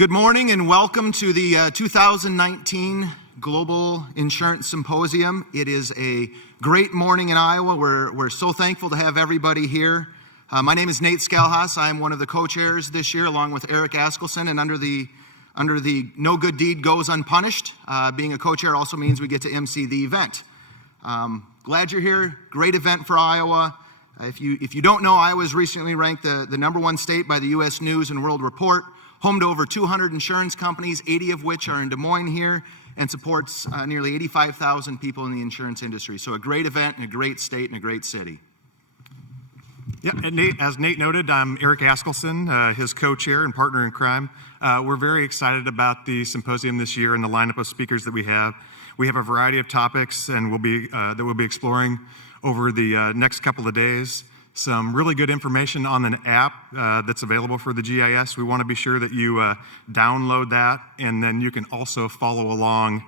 Good morning and welcome to the 2019 Global Insurance Symposium. It is a great morning in Iowa. We're so thankful to have everybody here. My name is Nate Skalhas. I'm one of the co-chairs this year along with Eric Askelson, and under the No Good Deed Goes Unpunished, being a co-chair also means we get to MC the event. Glad you're here. Great event for Iowa. If you don't know, Iowa was recently ranked the #1 state by the U.S. News and World Report, home to over 200 insurance companies, 80 of which are in Des Moines here, and supports nearly 85,000 people in the insurance industry. So a great event in a great state and a great city. Yeah, and as Nate noted, I'm Eric Askelson, his co-chair and partner in crime. We're very excited about the symposium this year and the lineup of speakers that we have. We have a variety of topics, and we'll be exploring over the next couple of days. Some really good information on an app that's available for the GIS. We want to be sure that you download that, and then you can also follow along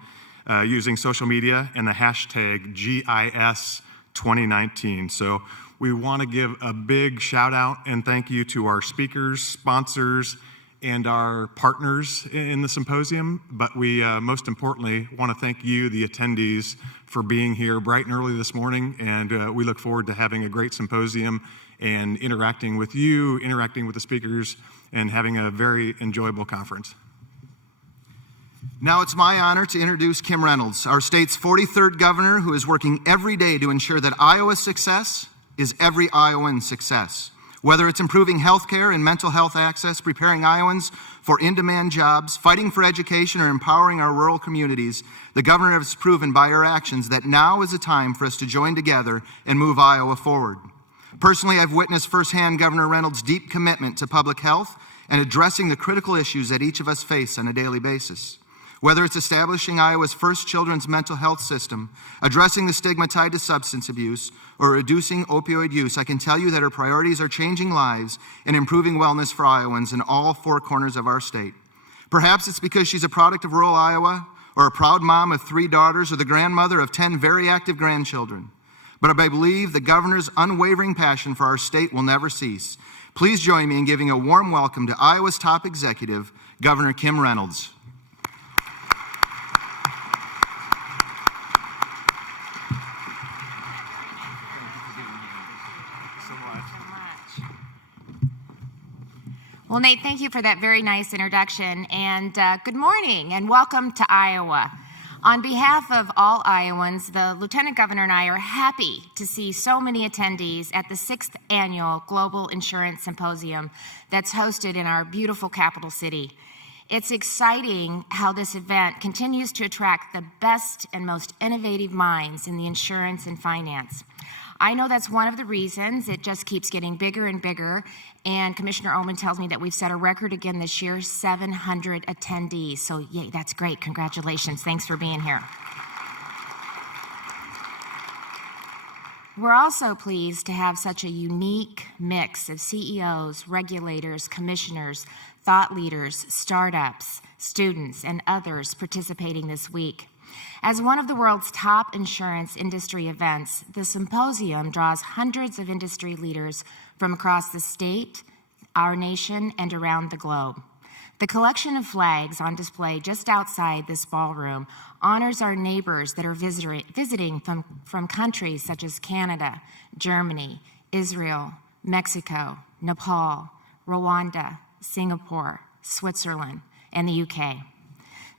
using social media and the hashtag GIS2019. So we want to give a big shout out and thank you to our speakers, sponsors, and our partners in the symposium. But we most importantly want to thank you, the attendees, for being here bright and early this morning. And we look forward to having a great symposium and interacting with you, interacting with the speakers, and having a very enjoyable conference. Now it's my honor to introduce Kim Reynolds, our state's 43rd governor, who is working every day to ensure that Iowa's success is every Iowan's success. Whether it's improving health care and mental health access, preparing Iowans for in-demand jobs, fighting for education, or empowering our rural communities, the governor has proven by her actions that now is a time for us to join together and move Iowa forward. Personally, I've witnessed firsthand Governor Reynolds' deep commitment to public health and addressing the critical issues that each of us face on a daily basis. Whether it's establishing Iowa's first children's mental health system, addressing the stigma tied to substance abuse, or reducing opioid use, I can tell you that her priorities are changing lives and improving wellness for Iowans in all four corners of our state. Perhaps it's because she's a product of rural Iowa, or a proud mom of 3 daughters, or the grandmother of 10 very active grandchildren. But I believe the governor's unwavering passion for our state will never cease. Please join me in giving a warm welcome to Iowa's top executive, Governor Kim Reynolds. Well, Nate, thank you for that very nice introduction, and good morning and welcome to Iowa. On behalf of all Iowans, the Lieutenant Governor and I are happy to see so many attendees at the 6th Annual Global Insurance Symposium that's hosted in our beautiful capital city. It's exciting how this event continues to attract the best and most innovative minds in the insurance and finance. I know that's one of the reasons it just keeps getting bigger and bigger, and Commissioner Ommen tells me that we've set a record again this year, 700 attendees. So yay, that's great. Congratulations. Thanks for being here. We're also pleased to have such a unique mix of CEOs, regulators, commissioners, thought leaders, startups, students, and others participating this week. As one of the world's top insurance industry events, the symposium draws hundreds of industry leaders from across the state, our nation, and around the globe. The collection of flags on display just outside this ballroom honors our neighbors that are visiting from countries such as Canada, Germany, Israel, Mexico, Nepal, Rwanda, Singapore, Switzerland, and the UK.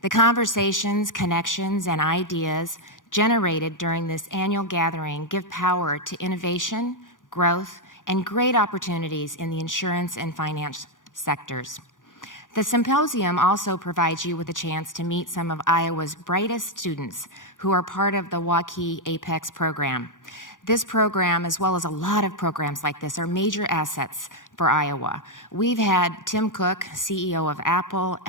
The conversations, connections, and ideas generated during this annual gathering give power to innovation, growth, and great opportunities in the insurance and finance sectors. The symposium also provides you with a chance to meet some of Iowa's brightest students who are part of the WAKI Apex program. This program, as well as a lot of programs like this, are major assets for Iowa. We've had Tim Cook, CEO of Apple,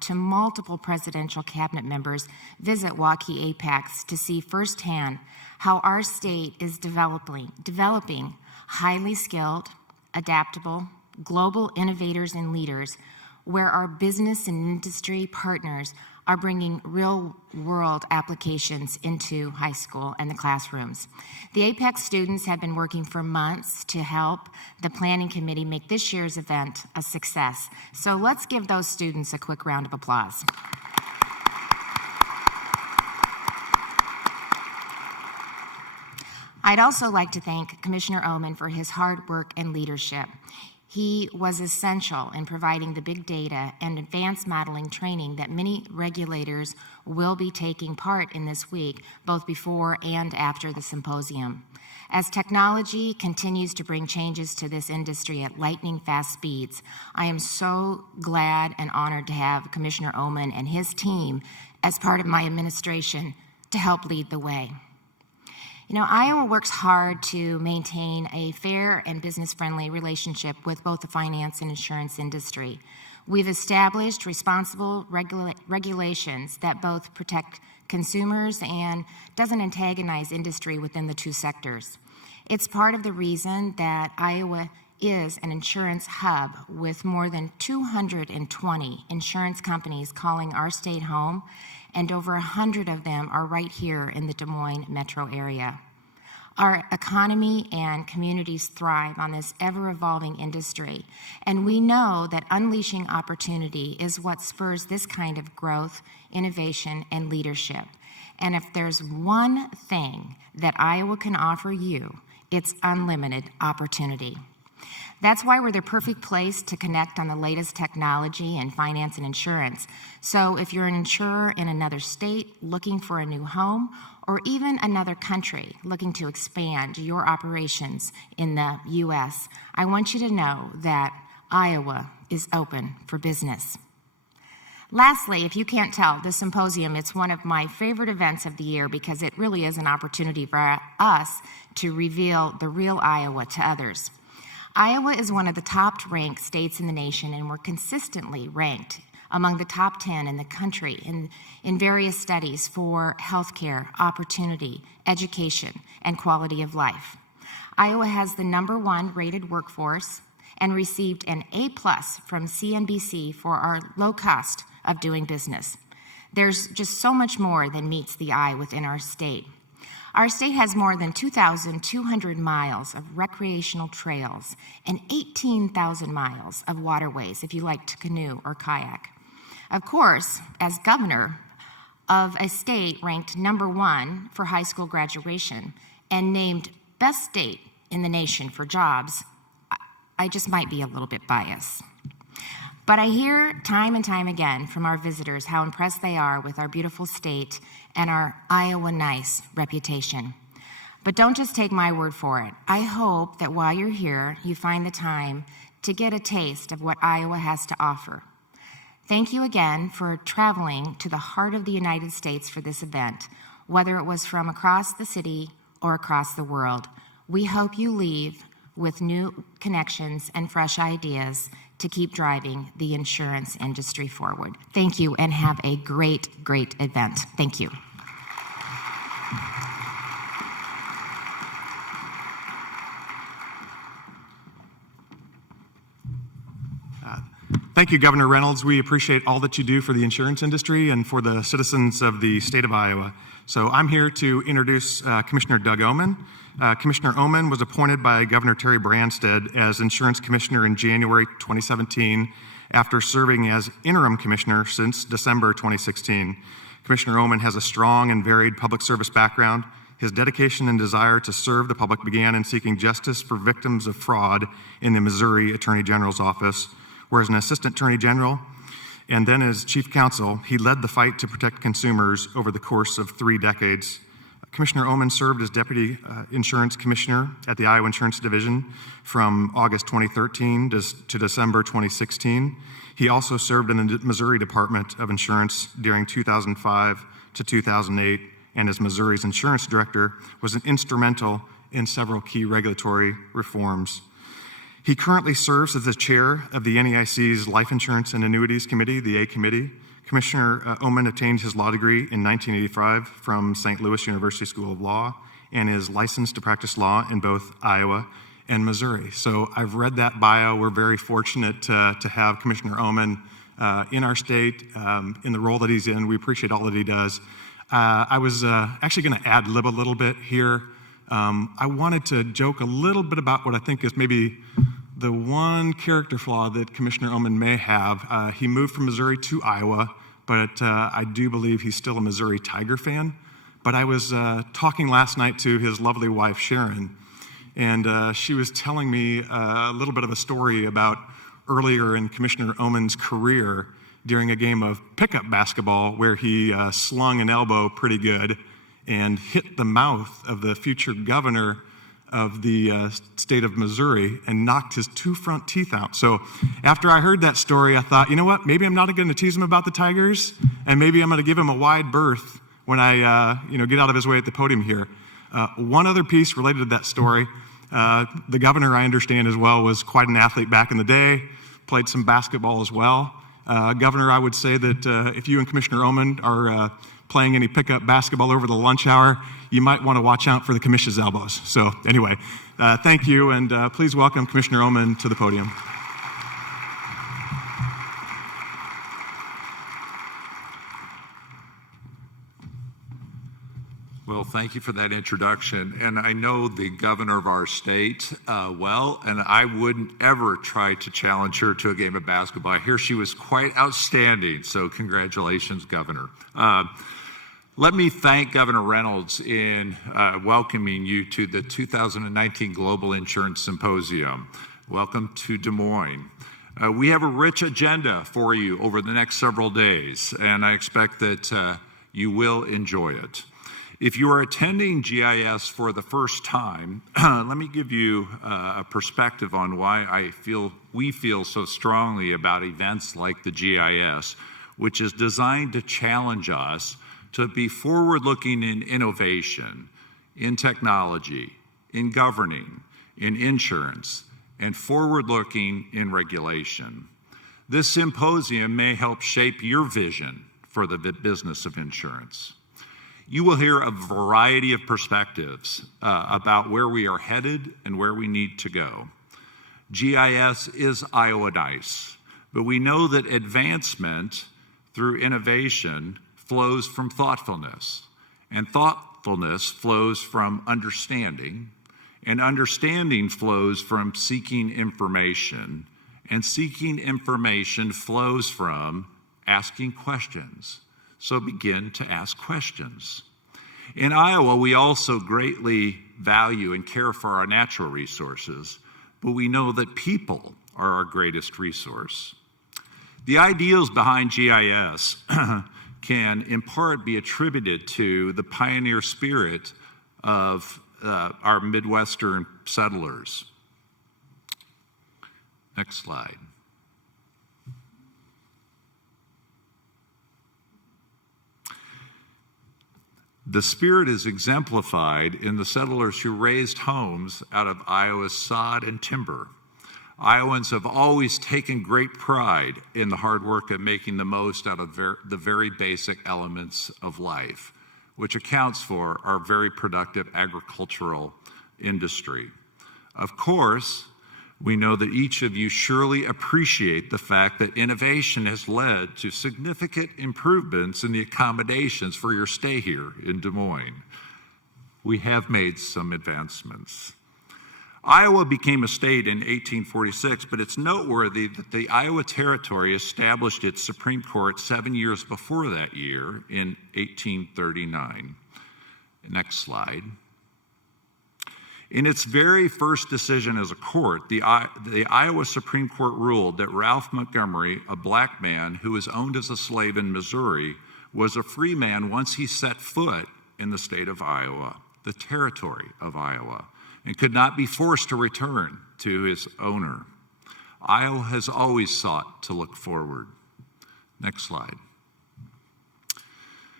to multiple presidential cabinet members visit WAKI Apex to see firsthand how our state is developing highly skilled, adaptable, global innovators and leaders, where our business and industry partners are bringing real-world applications into high school and the classrooms. The Apex students have been working for months to help the planning committee make this year's event a success. So let's give those students a quick round of applause. I'd also like to thank Commissioner Ommen for his hard work and leadership. He was essential in providing the big data and advanced modeling training that many regulators will be taking part in this week, both before and after the symposium. As technology continues to bring changes to this industry at lightning-fast speeds, I am so glad and honored to have Commissioner Ommen and his team as part of my administration to help lead the way. You know, Iowa works hard to maintain a fair and business-friendly relationship with both the finance and insurance industry. We've established responsible regulations that both protect consumers and doesn't antagonize industry within the two sectors. It's part of the reason that Iowa is an insurance hub with more than 220 insurance companies calling our state home, and over 100 of them are right here in the Des Moines metro area. Our economy and communities thrive on this ever-evolving industry, and we know that unleashing opportunity is what spurs this kind of growth, innovation, and leadership. And if there's one thing that Iowa can offer you, it's unlimited opportunity. That's why we're the perfect place to connect on the latest technology in finance and insurance. So if you're an insurer in another state looking for a new home, or even another country looking to expand your operations in the U.S., I want you to know that Iowa is open for business. Lastly, if you can't tell, the symposium, it's one of my favorite events of the year because it really is an opportunity for us to reveal the real Iowa to others. Iowa is one of the top-ranked states in the nation, and we're consistently ranked among the top 10 in the country in various studies for healthcare, opportunity, education, and quality of life. Iowa has the #1 rated workforce and received an A+ from CNBC for our low cost of doing business. There's just so much more than meets the eye within our state. Our state has more than 2,200 miles of recreational trails and 18,000 miles of waterways if you like to canoe or kayak. Of course, as governor of a state ranked #1 for high school graduation and named best state in the nation for jobs, I just might be a little bit biased. But I hear time and time again from our visitors how impressed they are with our beautiful state and our Iowa nice reputation. But don't just take my word for it. I hope that while you're here, you find the time to get a taste of what Iowa has to offer. Thank you again for traveling to the heart of the United States for this event, whether it was from across the city or across the world. We hope you leave with new connections and fresh ideas to keep driving the insurance industry forward. Thank you, and have a great, great event. Thank you. Thank you, Governor Reynolds. We appreciate all that you do for the insurance industry and for the citizens of the state of Iowa. So I'm here to introduce Commissioner Doug Ommen. Commissioner Ommen was appointed by Governor Terry Branstad as Insurance Commissioner in January 2017 after serving as interim commissioner since December 2016. Commissioner Ommen has a strong and varied public service background. His dedication and desire to serve the public began in seeking justice for victims of fraud in the Missouri Attorney General's office, where as an assistant attorney general and then as chief counsel, he led the fight to protect consumers over the course of 3 decades. Commissioner Ommen served as Deputy Insurance Commissioner at the Iowa Insurance Division from August 2013 to December 2016. He also served in the Missouri Department of Insurance during 2005 to 2008, and as Missouri's insurance director, was instrumental in several key regulatory reforms. He currently serves as the chair of the NEIC's Life Insurance and Annuities Committee, the A Committee. Commissioner Ommen attained his law degree in 1985 from St. Louis University School of Law and is licensed to practice law in both Iowa and Missouri. So I've read that bio. We're very fortunate to have Commissioner Ommen in our state, in the role that he's in. We appreciate all that he does. I was actually going to ad-lib a little bit here. I wanted to joke a little bit about what I think is maybe the one character flaw that Commissioner Ommen may have. He moved from Missouri to Iowa, but I do believe he's still a Missouri Tiger fan. But I was talking last night to his lovely wife, Sharon, and she was telling me a little bit of a story about earlier in Commissioner Ommen's career during a game of pickup basketball where he slung an elbow pretty good and hit the mouth of the future governor of the state of Missouri and knocked his 2 front teeth out. So after I heard that story, I thought, you know what, maybe I'm not going to tease him about the Tigers, and maybe I'm going to give him a wide berth when I get out of his way at the podium here. One other piece related to that story, the governor, I understand as well, was quite an athlete back in the day, played some basketball as well. Governor, I would say that if you and Commissioner Ommen are playing any pickup basketball over the lunch hour, you might want to watch out for the commission's elbows. So anyway, thank you, and please welcome Commissioner Ommen to the podium. Well, thank you for that introduction. And I know the governor of our state well, and I wouldn't ever try to challenge her to a game of basketball. I hear she was quite outstanding, so congratulations, Governor. Let me thank Governor Reynolds in welcoming you to the 2019 Global Insurance Symposium. Welcome to Des Moines. We have a rich agenda for you over the next several days, and I expect that you will enjoy it. If you are attending GIS for the first time, let me give you a perspective on why we feel so strongly about events like the GIS, which is designed to challenge us to be forward-looking in innovation, in technology, in governing, in insurance, and forward-looking in regulation. This symposium may help shape your vision for the business of insurance. You will hear a variety of perspectives about where we are headed and where we need to go. GIS is Iowa nice, but we know that advancement through innovation flows from thoughtfulness, and thoughtfulness flows from understanding, and understanding flows from seeking information, and seeking information flows from asking questions. So begin to ask questions. In Iowa, we also greatly value and care for our natural resources, but we know that people are our greatest resource. The ideals behind GIS can in part be attributed to the pioneer spirit of our Midwestern settlers. Next slide. The spirit is exemplified in the settlers who raised homes out of Iowa's sod and timber. Iowans have always taken great pride in the hard work of making the most out of the very basic elements of life, which accounts for our very productive agricultural industry. Of course, we know that each of you surely appreciate the fact that innovation has led to significant improvements in the accommodations for your stay here in Des Moines. We have made some advancements. Iowa became a state in 1846, but it's noteworthy that the Iowa Territory established its Supreme Court 7 years before that year in 1839. Next slide. In its very first decision as a court, the Iowa Supreme Court ruled that Ralph Montgomery, a black man who was owned as a slave in Missouri, was a free man once he set foot in the state of Iowa, the territory of Iowa, and could not be forced to return to his owner. Iowa has always sought to look forward. Next slide.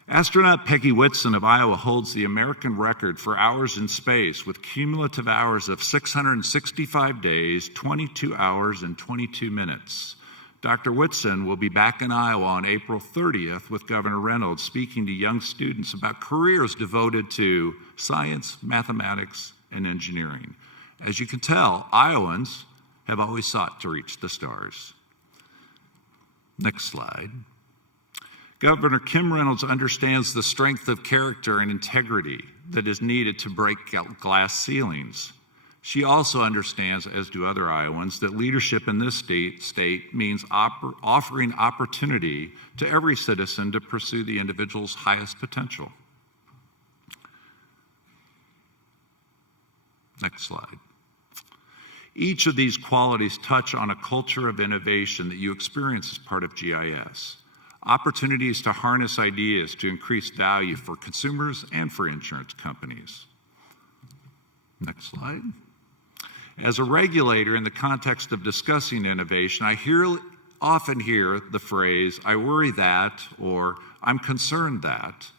Astronaut Peggy Whitson of Iowa holds the American record for hours in space with cumulative hours of 665 days, 22 hours, and 22 minutes. Dr. Whitson will be back in Iowa on April 30th with Governor Reynolds speaking to young students about careers devoted to science, mathematics, and engineering. As you can tell, Iowans have always sought to reach the stars. Next slide. Governor Kim Reynolds understands the strength of character and integrity that is needed to break glass ceilings. She also understands, as do other Iowans, that leadership in this state means offering opportunity to every citizen to pursue the individual's highest potential. Next slide. Each of these qualities touch on a culture of innovation that you experience as part of GIS. Opportunities to harness ideas to increase value for consumers and for insurance companies. Next slide. As a regulator, in the context of discussing innovation, I often hear the phrase, "I worry that," or "I'm concerned that."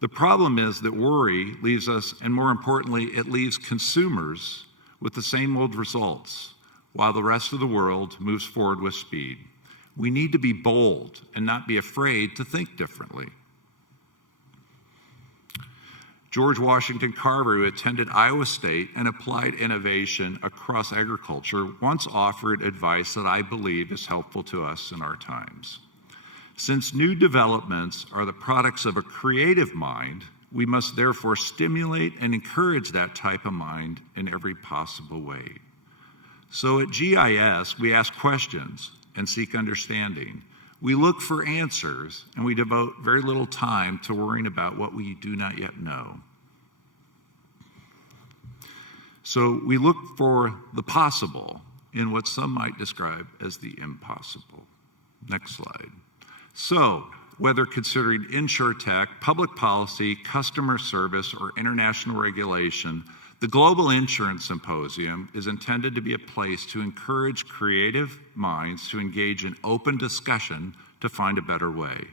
The problem is that worry leaves us, and more importantly, it leaves consumers with the same old results, while the rest of the world moves forward with speed. We need to be bold and not be afraid to think differently. George Washington Carver, who attended Iowa State and applied innovation across agriculture, once offered advice that I believe is helpful to us in our times. Since new developments are the products of a creative mind, we must therefore stimulate and encourage that type of mind in every possible way. So at GIS, we ask questions and seek understanding. We look for answers, and we devote very little time to worrying about what we do not yet know. So we look for the possible in what some might describe as the impossible. Next slide. So, whether considering insurtech, public policy, customer service, or international regulation, the Global Insurance Symposium is intended to be a place to encourage creative minds to engage in open discussion to find a better way.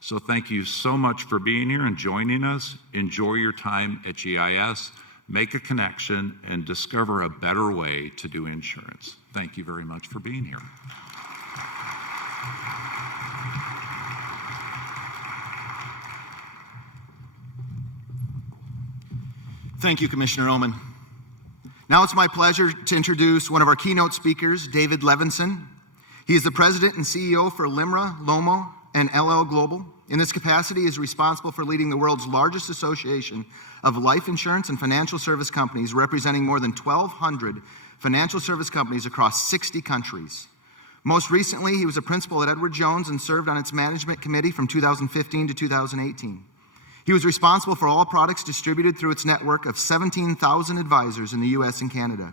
So thank you so much for being here and joining us. Enjoy your time at GIS, make a connection, and discover a better way to do insurance. Thank you very much for being here. Thank you, Commissioner Ommen. Now it's my pleasure to introduce one of our keynote speakers, David Levenson. He is the president and CEO for LIMRA, LOMA and LL Global. In this capacity, he is responsible for leading the world's largest association of life insurance and financial service companies, representing more than 1,200 financial service companies across 60 countries. Most recently, he was a principal at Edward Jones and served on its management committee from 2015 to 2018. He was responsible for all products distributed through its network of 17,000 advisors in the U.S. and Canada.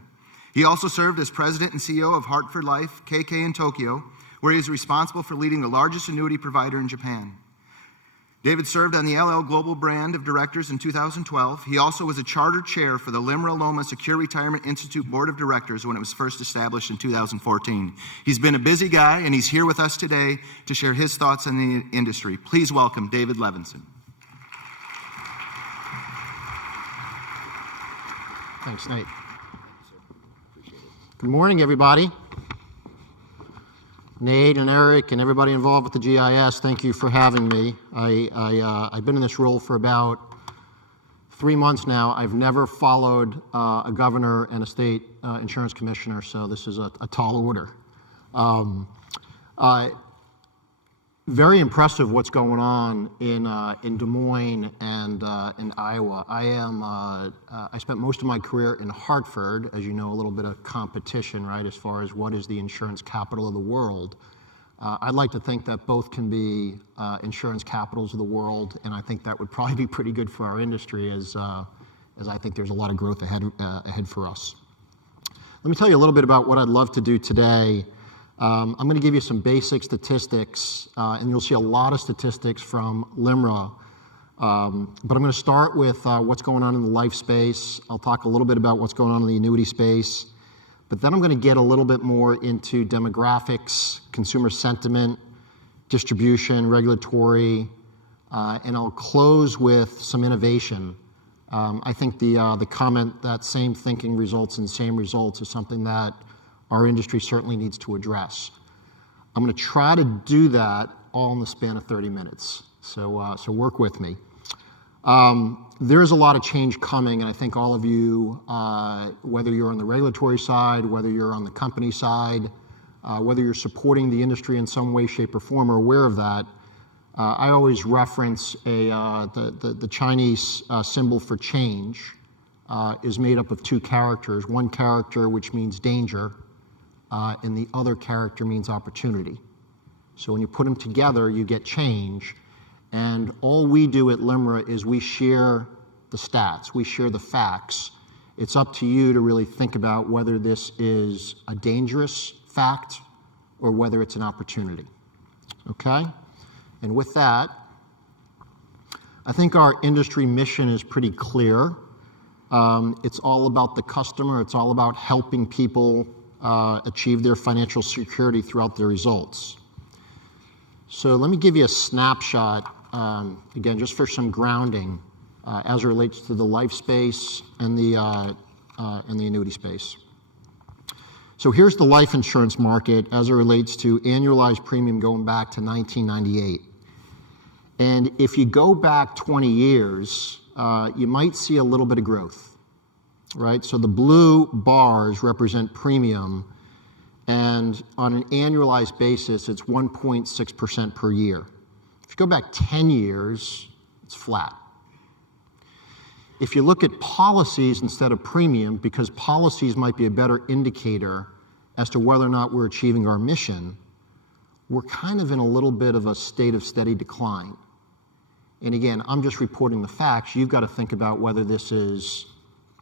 He also served as president and CEO of Hartford Life, KK in Tokyo, where he is responsible for leading the largest annuity provider in Japan. David served on the LL Global brand of directors in 2012. He also was a charter chair for the LIMRA LOMA Secure Retirement Institute Board of Directors when it was first established in 2014. He's been a busy guy, and he's here with us today to share his thoughts on the industry. Please welcome David Levenson. Thanks, Nate. Good morning, everybody. Nate and Eric and everybody involved with the GIS, thank you for having me. I've been in this role for about 3 months now. I've never followed a governor and a state insurance commissioner, so this is a tall order. Very impressive what's going on in Des Moines and in Iowa. I spent most of my career in Hartford, as you know, a little bit of competition, right, as far as what is the insurance capital of the world. I'd like to think that both can be insurance capitals of the world, and I think that would probably be pretty good for our industry, as I think there's a lot of growth ahead for us. Let me tell you a little bit about what I'd love to do today. I'm going to give you some basic statistics, and you'll see a lot of statistics from LIMRA. But I'm going to start with what's going on in the life space. I'll talk a little bit about what's going on in the annuity space. But then I'm going to get a little bit more into demographics, consumer sentiment, distribution, regulatory, and I'll close with some innovation. I think the comment that same thinking results in same results is something that our industry certainly needs to address. I'm going to try to do that all in the span of 30 minutes, so work with me. There's a lot of change coming, and I think all of you, whether you're on the regulatory side, whether you're on the company side, whether you're supporting the industry in some way, shape, or form, or aware of that, I always reference the Chinese symbol for change is made up of two characters. One character which means danger, and the other character means opportunity. So when you put them together, you get change. And all we do at LIMRA is we share the stats, we share the facts. It's up to you to really think about whether this is a dangerous fact or whether it's an opportunity. Okay? And with that, I think our industry mission is pretty clear. It's all about the customer. It's all about helping people achieve their financial security throughout their results. So let me give you a snapshot, again, just for some grounding as it relates to the life space and the annuity space. So here's the life insurance market as it relates to annualized premium going back to 1998. And if you go back 20 years, you might see a little bit of growth, right? So the blue bars represent premium, and on an annualized basis, it's 1.6% per year. If you go back 10 years, it's flat. If you look at policies instead of premium, because policies might be a better indicator as to whether or not we're achieving our mission, we're kind of in a little bit of a state of steady decline. And again, I'm just reporting the facts. You've got to think about whether this is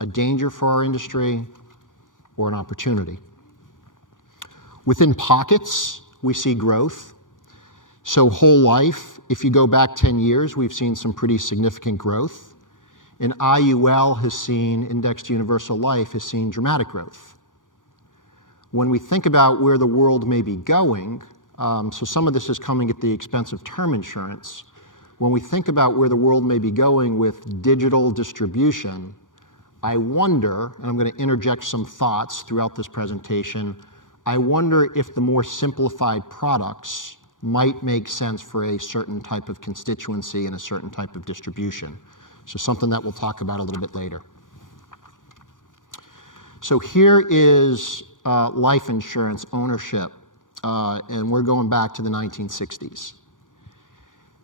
a danger for our industry or an opportunity. Within pockets, we see growth. So whole life, if you go back 10 years, we've seen some pretty significant growth. And IUL has seen, Indexed Universal Life, has seen dramatic growth. When we think about where the world may be going, so some of this is coming at the expense of term insurance. When we think about where the world may be going with digital distribution, I wonder, and I'm going to interject some thoughts throughout this presentation, I wonder if the more simplified products might make sense for a certain type of constituency and a certain type of distribution. So something that we'll talk about a little bit later. So here is life insurance ownership, and we're going back to the 1960s.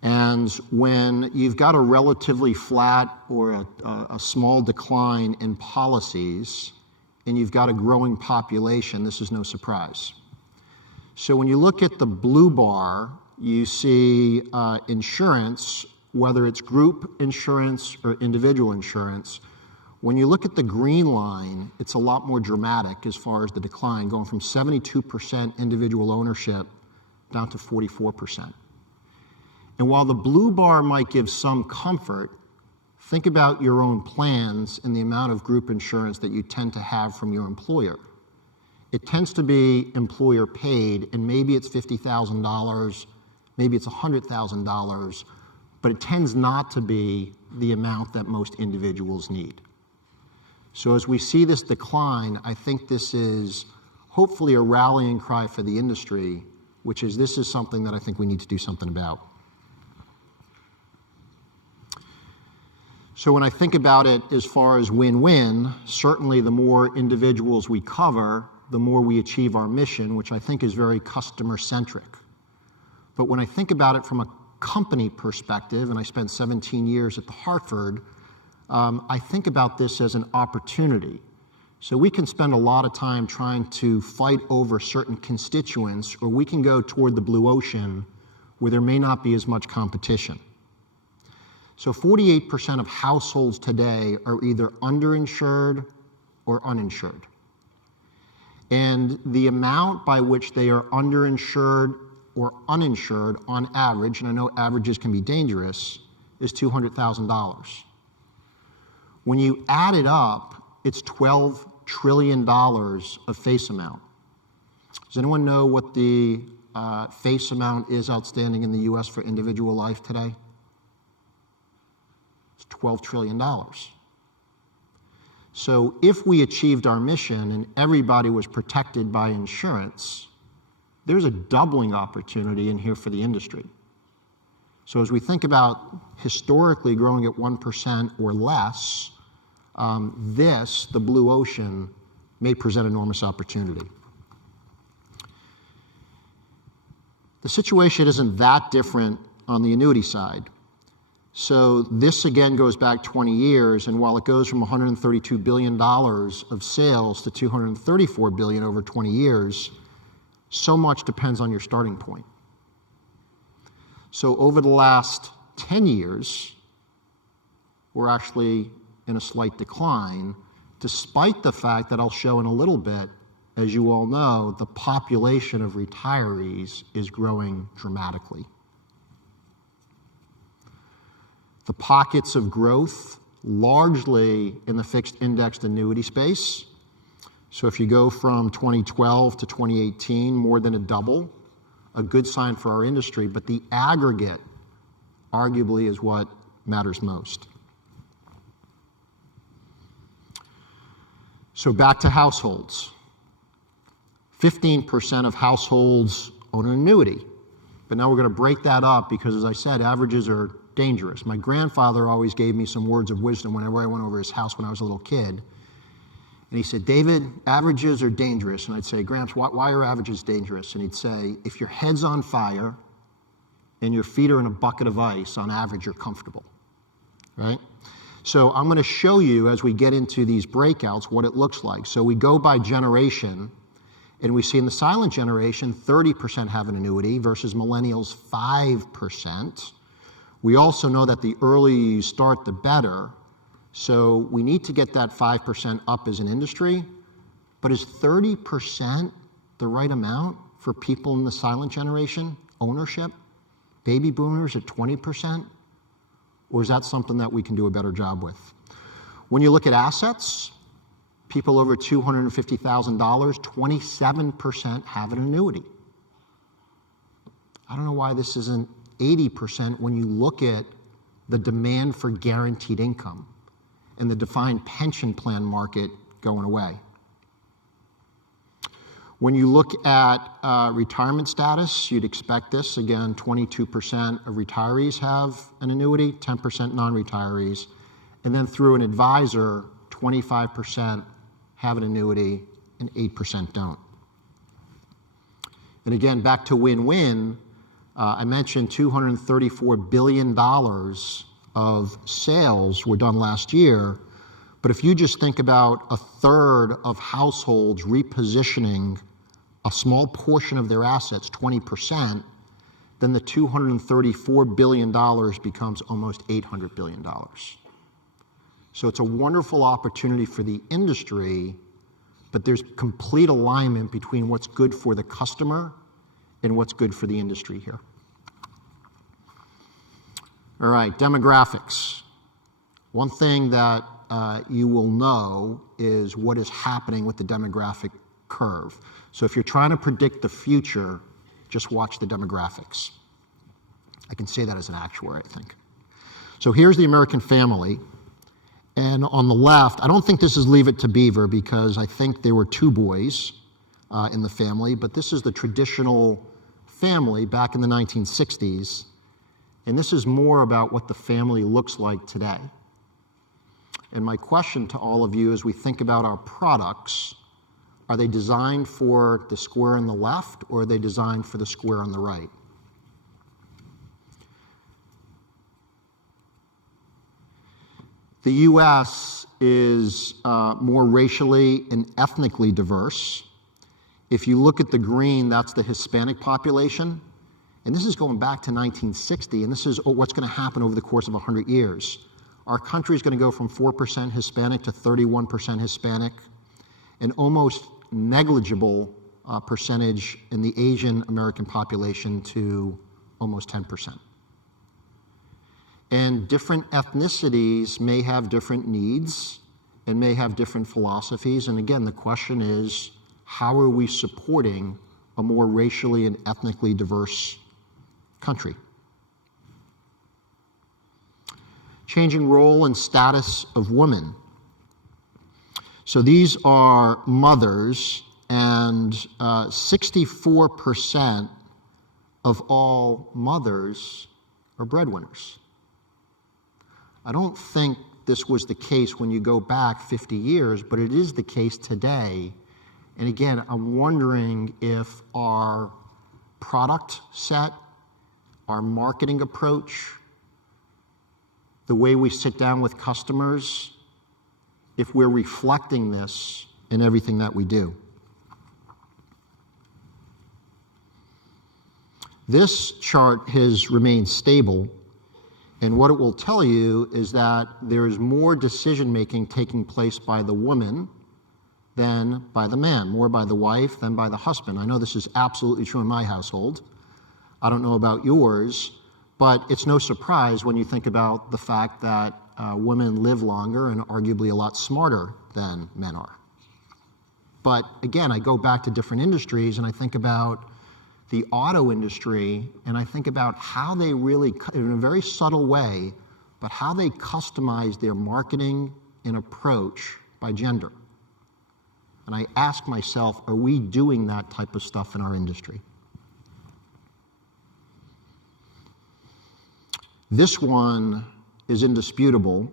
And when you've got a relatively flat or a small decline in policies, and you've got a growing population, this is no surprise. So when you look at the blue bar, you see insurance, whether it's group insurance or individual insurance. When you look at the green line, it's a lot more dramatic as far as the decline, going from 72% individual ownership down to 44%. And while the blue bar might give some comfort, think about your own plans and the amount of group insurance that you tend to have from your employer. It tends to be employer paid, and maybe it's $50,000, maybe it's $100,000, but it tends not to be the amount that most individuals need. So as we see this decline, I think this is hopefully a rallying cry for the industry, which is this is something that I think we need to do something about. So when I think about it as far as win-win, certainly the more individuals we cover, the more we achieve our mission, which I think is very customer-centric. But when I think about it from a company perspective, and I spent 17 years at the Hartford, I think about this as an opportunity. So we can spend a lot of time trying to fight over certain constituents, or we can go toward the blue ocean where there may not be as much competition. So 48% of households today are either underinsured or uninsured. And the amount by which they are underinsured or uninsured on average, and I know averages can be dangerous, is $200,000. When you add it up, it's $12 trillion of face amount. Does anyone know what the face amount is outstanding in the US for individual life today? It's $12 trillion. So if we achieved our mission and everybody was protected by insurance, there's a doubling opportunity in here for the industry. So as we think about historically growing at 1% or less, the blue ocean, may present enormous opportunity. The situation isn't that different on the annuity side. So this again goes back 20 years, and while it goes from $132 billion of sales to $234 billion over 20 years, so much depends on your starting point. So over the last 10 years, we're actually in a slight decline, despite the fact that I'll show in a little bit, as you all know, the population of retirees is growing dramatically. The pockets of growth, largely in the fixed indexed annuity space. So if you go from 2012 to 2018, more than a double, a good sign for our industry, but the aggregate arguably is what matters most. So back to households. 15% of households own an annuity. But now we're going to break that up because, as I said, averages are dangerous. My grandfather always gave me some words of wisdom whenever I went over his house when I was a little kid. And he said, David, averages are dangerous. And I'd say, Gramps, why are averages dangerous? And he'd say, if your head's on fire and your feet are in a bucket of ice, on average, you're comfortable, right? So I'm going to show you as we get into these breakouts what it looks like. So we go by generation, and we see in the silent generation, 30% have an annuity versus millennials, 5%. We also know that the earlier you start, the better. So we need to get that 5% up as an industry. But is 30% the right amount for people in the silent generation ownership? Baby boomers at 20%? Or is that something that we can do a better job with? When you look at assets, people over $250,000, 27% have an annuity. I don't know why this isn't 80% when you look at the demand for guaranteed income and the defined pension plan market going away. When you look at retirement status, you'd expect this. Again, 22% of retirees have an annuity, 10% non-retirees. And then through an advisor, 25% have an annuity and 8% don't. And again, back to win-win, I mentioned $234 billion of sales were done last year. But if you just think about a third of households repositioning a small portion of their assets, 20%, then the $234 billion becomes almost $800 billion. So it's a wonderful opportunity for the industry, but there's complete alignment between what's good for the customer and what's good for the industry here. All right, demographics. One thing that you will know is what is happening with the demographic curve. So if you're trying to predict the future, just watch the demographics. I can say that as an actuary, I think. So here's the American family. And on the left, I don't think this is Leave It to Beaver because I think there were 2 boys in the family, but this is the traditional family back in the 1960s. And this is more about what the family looks like today. And my question to all of you as we think about our products, are they designed for the square on the left or are they designed for the square on the right? The US is more racially and ethnically diverse. If you look at the green, that's the Hispanic population. And this is going back to 1960, and this is what's going to happen over the course of 100 years. Our country is going to go from 4% Hispanic to 31% Hispanic, an almost negligible percentage in the Asian American population to almost 10%. And different ethnicities may have different needs and may have different philosophies. And again, the question is, how are we supporting a more racially and ethnically diverse country? Changing role and status of women. So these are mothers, and 64% of all mothers are breadwinners. I don't think this was the case when you go back 50 years, but it is the case today. And again, I'm wondering if our product set, our marketing approach, the way we sit down with customers, if we're reflecting this in everything that we do. This chart has remained stable, and what it will tell you is that there is more decision-making taking place by the woman than by the man, more by the wife than by the husband. I know this is absolutely true in my household. I don't know about yours, but it's no surprise when you think about the fact that women live longer and arguably a lot smarter than men are. But again, I go back to different industries and I think about the auto industry and I think about how they really, in a very subtle way, but how they customize their marketing and approach by gender. And I ask myself, are we doing that type of stuff in our industry? This one is indisputable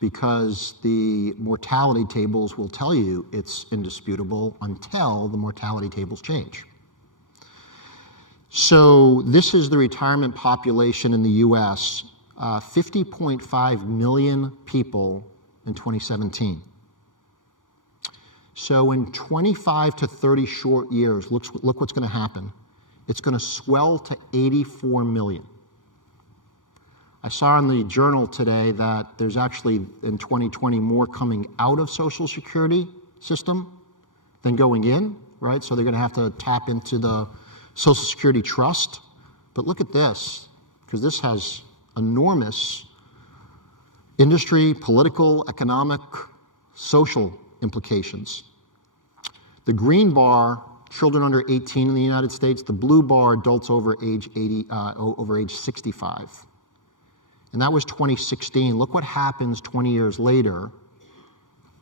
because the mortality tables will tell you it's indisputable until the mortality tables change. So this is the retirement population in the US, 50.5 million people in 2017. So in 25 to 30 short years, look what's going to happen. It's going to swell to 84 million. I saw in the journal today that there's actually, in 2020, more coming out of Social Security system than going in, right? So they're going to have to tap into the Social Security trust. But look at this, because this has enormous industry, political, economic, social implications. The green bar, children under 18 in the United States. The blue bar, adults over age 65. And that was 2016. Look what happens 20 years later,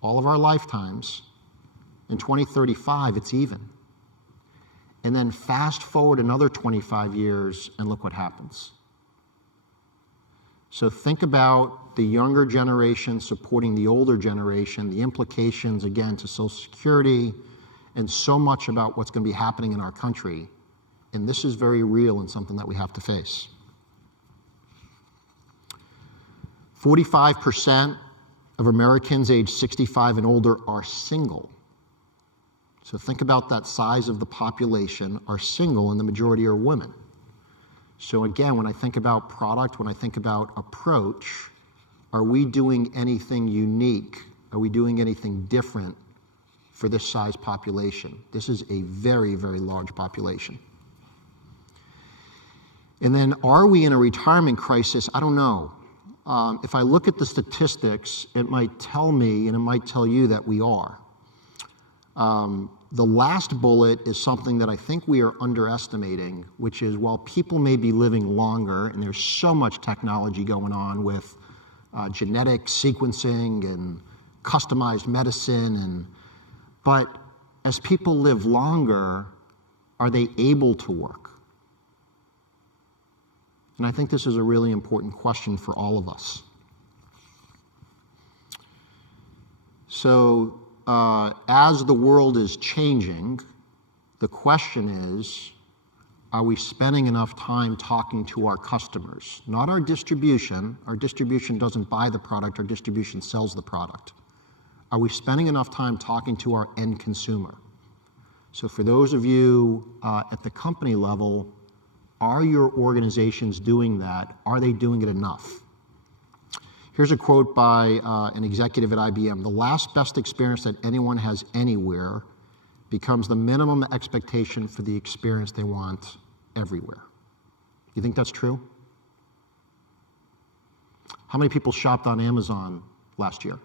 all of our lifetimes. In 2035, it's even. And then fast forward another 25 years, and look what happens. So think about the younger generation supporting the older generation, the implications, again, to Social Security, and so much about what's going to be happening in our country. And this is very real and something that we have to face. 45% of Americans age 65 and older are single. So think about that size of the population are single, and the majority are women. So again, when I think about product, when I think about approach, are we doing anything unique? Are we doing anything different for this size population? This is a very, very large population. And then are we in a retirement crisis? I don't know. If I look at the statistics, it might tell me and it might tell you that we are. The last bullet is something that I think we are underestimating, which is while people may be living longer, and there's so much technology going on with genetic sequencing and customized medicine, but as people live longer, are they able to work? And I think this is a really important question for all of us. So as the world is changing, the question is, are we spending enough time talking to our customers? Not our distribution. Our distribution doesn't buy the product. Our distribution sells the product. Are we spending enough time talking to our end consumer? So for those of you at the company level, are your organizations doing that? Are they doing it enough? Here's a quote by an executive at IBM. The last best experience that anyone has anywhere becomes the minimum expectation for the experience they want everywhere. You think that's true? How many people shopped on Amazon last year?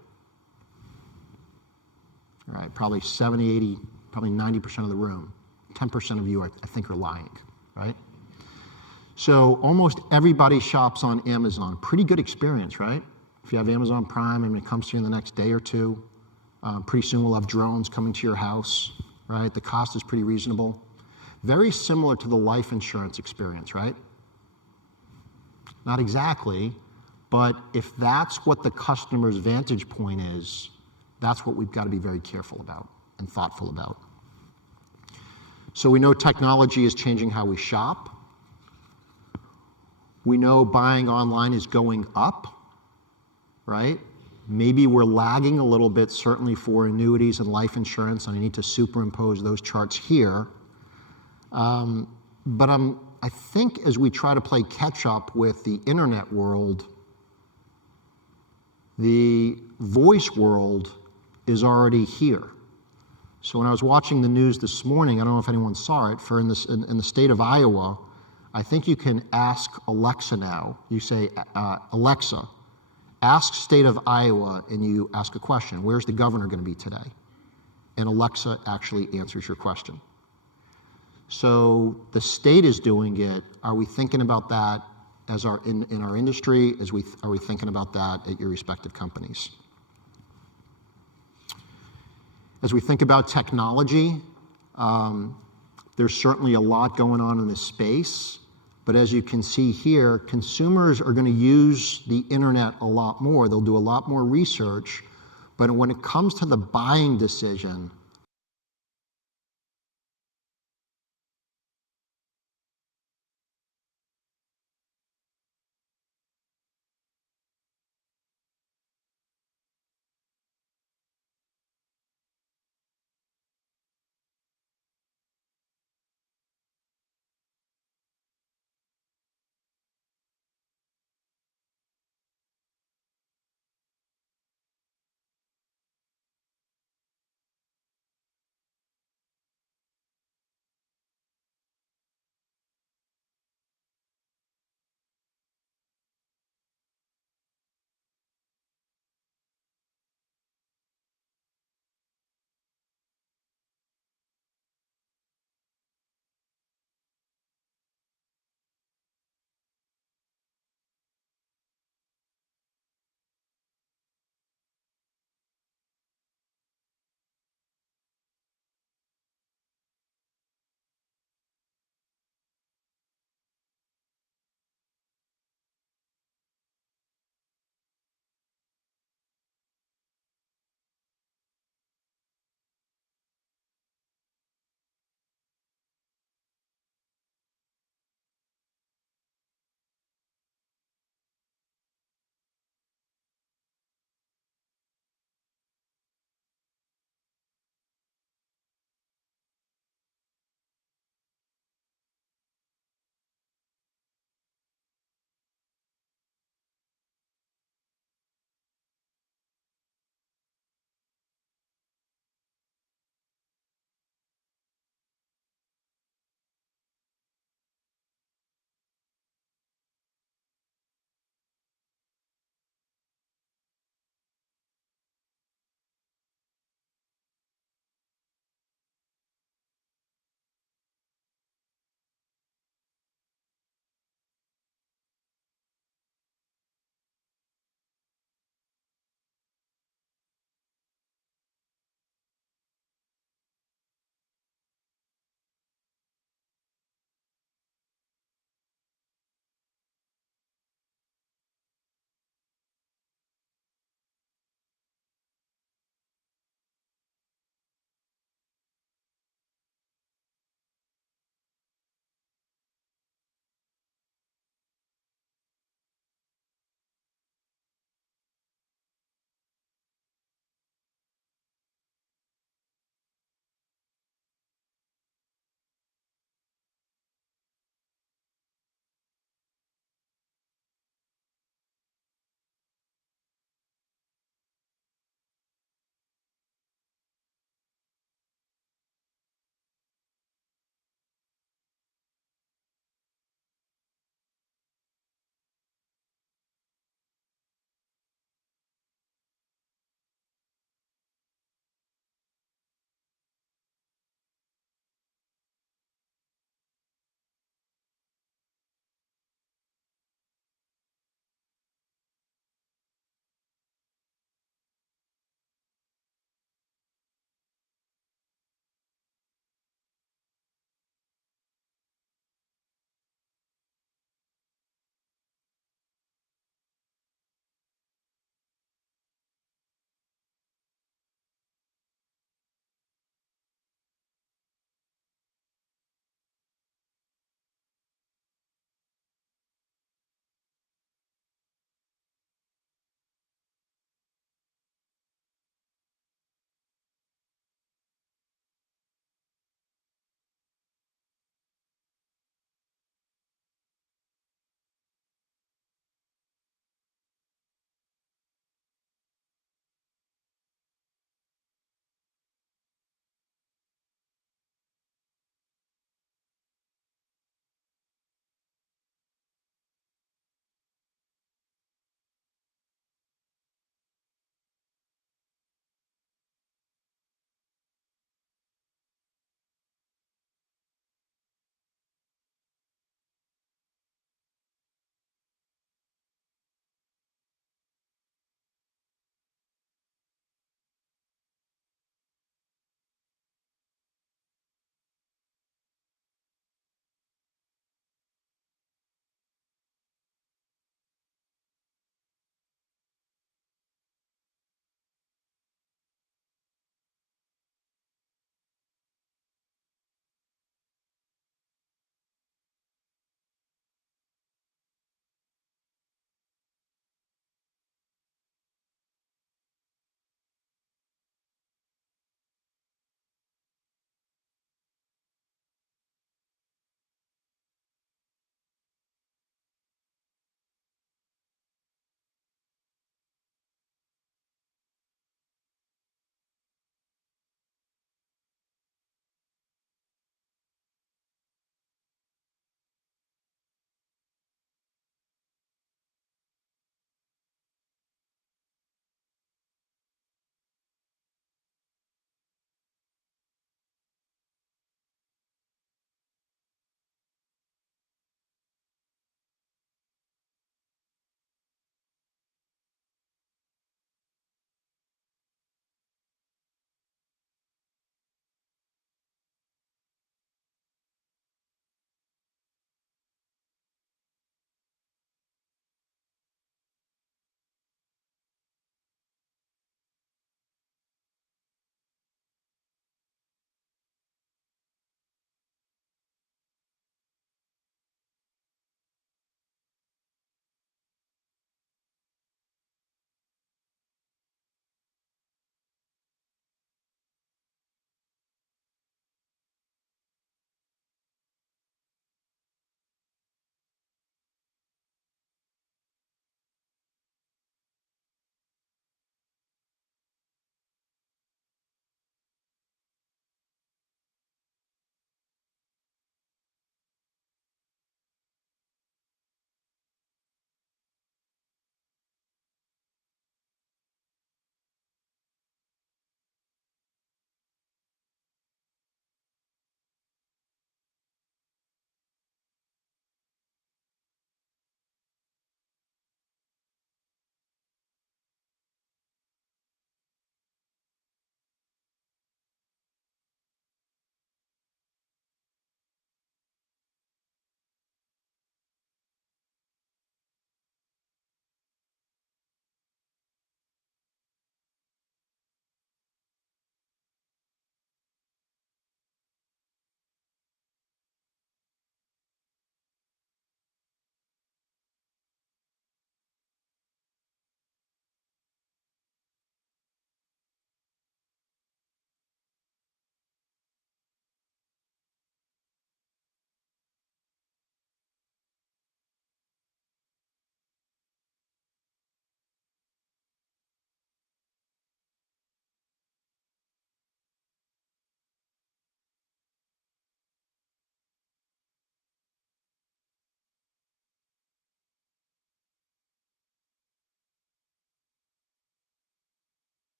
All right, probably 70, 80, probably 90% of the room. 10% of you, I think, are lying, right? So almost everybody shops on Amazon. Pretty good experience, right? If you have Amazon Prime and it comes to you in the next day or two, pretty soon we'll have drones coming to your house, right? The cost is pretty reasonable. Very similar to the life insurance experience, right? Not exactly, but if that's what the customer's vantage point is, that's what we've got to be very careful about and thoughtful about. So we know technology is changing how we shop. We know buying online is going up, right? Maybe we're lagging a little bit, certainly for annuities and life insurance, and I need to superimpose those charts here. But I think as we try to play catch up with the internet world, the voice world is already here. So when I was watching the news this morning, I don't know if anyone saw it, in the state of Iowa, I think you can ask Alexa now. You say, Alexa, ask state of Iowa, and you ask a question. Where's the governor going to be today? And Alexa actually answers your question. So the state is doing it. Are we thinking about that as in our industry? Are we thinking about that at your respective companies? As we think about technology, there's certainly a lot going on in this space, but as you can see here, consumers are going to use the internet a lot more. They'll do a lot more research, but when it comes to the buying decision,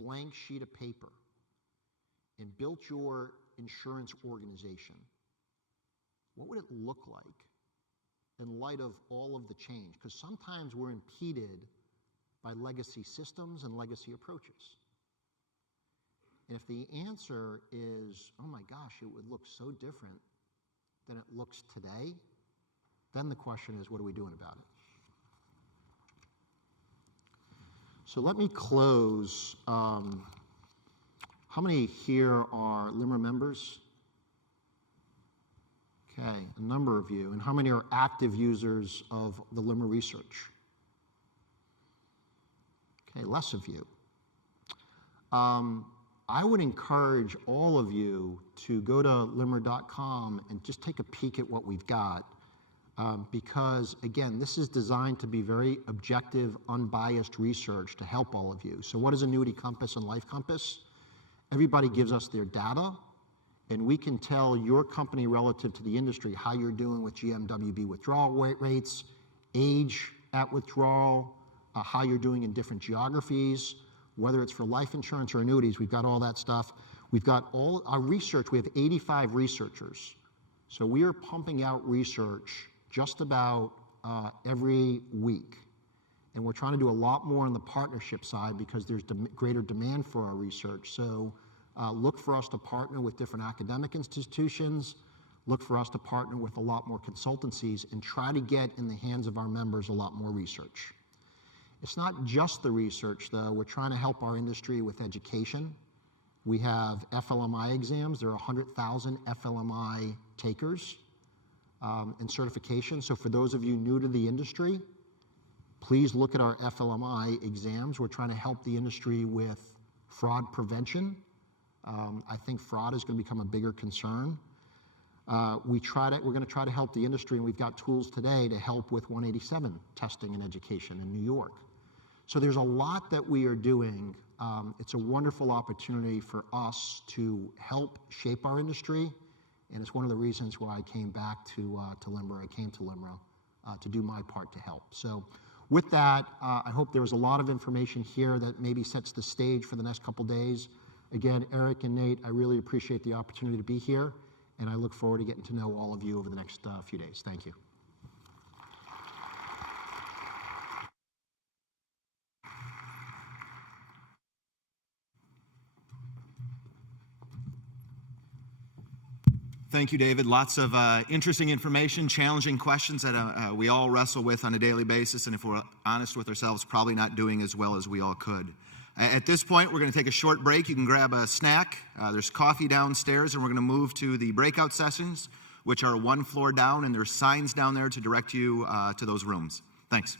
blank sheet of paper and built your insurance organization, what would it look like in light of all of the change? Because sometimes we're impeded by legacy systems and legacy approaches. And if the answer is, oh my gosh, it would look so different than it looks today, then the question is, what are we doing about it? So let me close. How many here are LIMRA members? Okay, a number of you. And how many are active users of the LIMRA research? Okay, less of you. I would encourage all of you to go to limra.com and just take a peek at what we've got. Because, again, this is designed to be very objective, unbiased research to help all of you. So what is Annuity Compass and Life Compass? Everybody gives us their data, and we can tell your company relative to the industry how you're doing with GMWB withdrawal rates, age at withdrawal, how you're doing in different geographies, whether it's for life insurance or annuities. We've got all that stuff. We've got all our research. We have 85 researchers. So we are pumping out research just about every week. And we're trying to do a lot more on the partnership side because there's greater demand for our research. So look for us to partner with different academic institutions, look for us to partner with a lot more consultancies, and try to get in the hands of our members a lot more research. It's not just the research, though. We're trying to help our industry with education. We have FLMI exams. There are 100,000 FLMI takers and certification. So for those of you new to the industry, please look at our FLMI exams. We're trying to help the industry with fraud prevention. I think fraud is going to become a bigger concern. We're going to try to help the industry, and we've got tools today to help with 187 testing and education in New York. So there's a lot that we are doing. It's a wonderful opportunity for us to help shape our industry, and it's one of the reasons why I came back to LIMRA. I came to LIMRA to do my part to help. So with that, I hope there was a lot of information here that maybe sets the stage for the next couple days. Again, Eric and Nate, I really appreciate the opportunity to be here, and I look forward to getting to know all of you over the next few days. Thank you. Thank you, David. Lots of interesting information, challenging questions that we all wrestle with on a daily basis, and if we're honest with ourselves, probably not doing as well as we all could. At this point, we're going to take a short break. You can grab a snack. There's coffee downstairs, and we're going to move to the breakout sessions, which are one floor down, and there's signs down there to direct you to those rooms. Thanks.